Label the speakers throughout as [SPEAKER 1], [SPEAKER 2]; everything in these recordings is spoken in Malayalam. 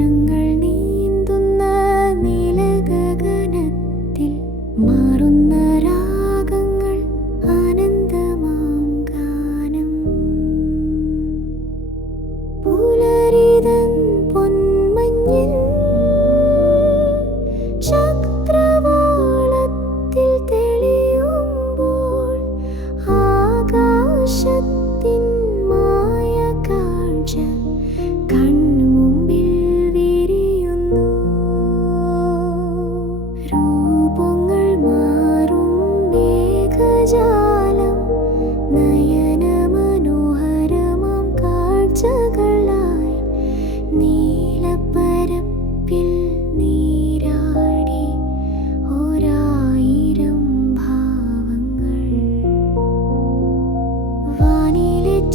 [SPEAKER 1] 然而。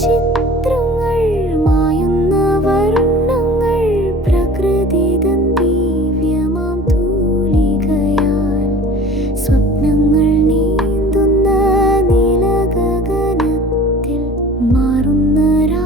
[SPEAKER 1] ചിത്രങ്ങൾ മായുന്ന വർണങ്ങൾ പ്രകൃതിതൻ ദിവ്യമാം തൂലികയാൽ. സ്വപ്നങ്ങൾ നീന്തുന്ന നീലഗഗനത്തിൽ മാറുന്ന രാ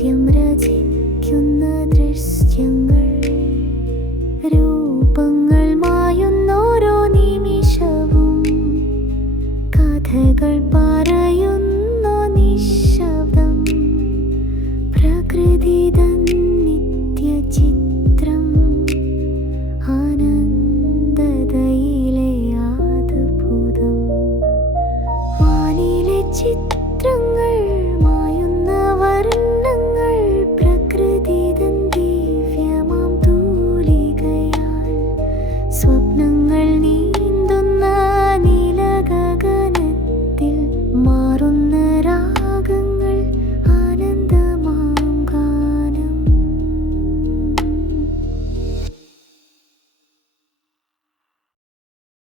[SPEAKER 1] ബാഹ്യം രചിക്കുന്ന ദൃശ്യങ്ങൾ രൂപങ്ങൾ മായുന്നോരോ നിമിഷവും കഥകൾ പറയുന്നു നിശബ്ദം പ്രകൃതി നിത്യ ചിത്രം ആനന്ദതയിലെ ആദ്ഭുതം വാനിലെ ചിത്രം swapnam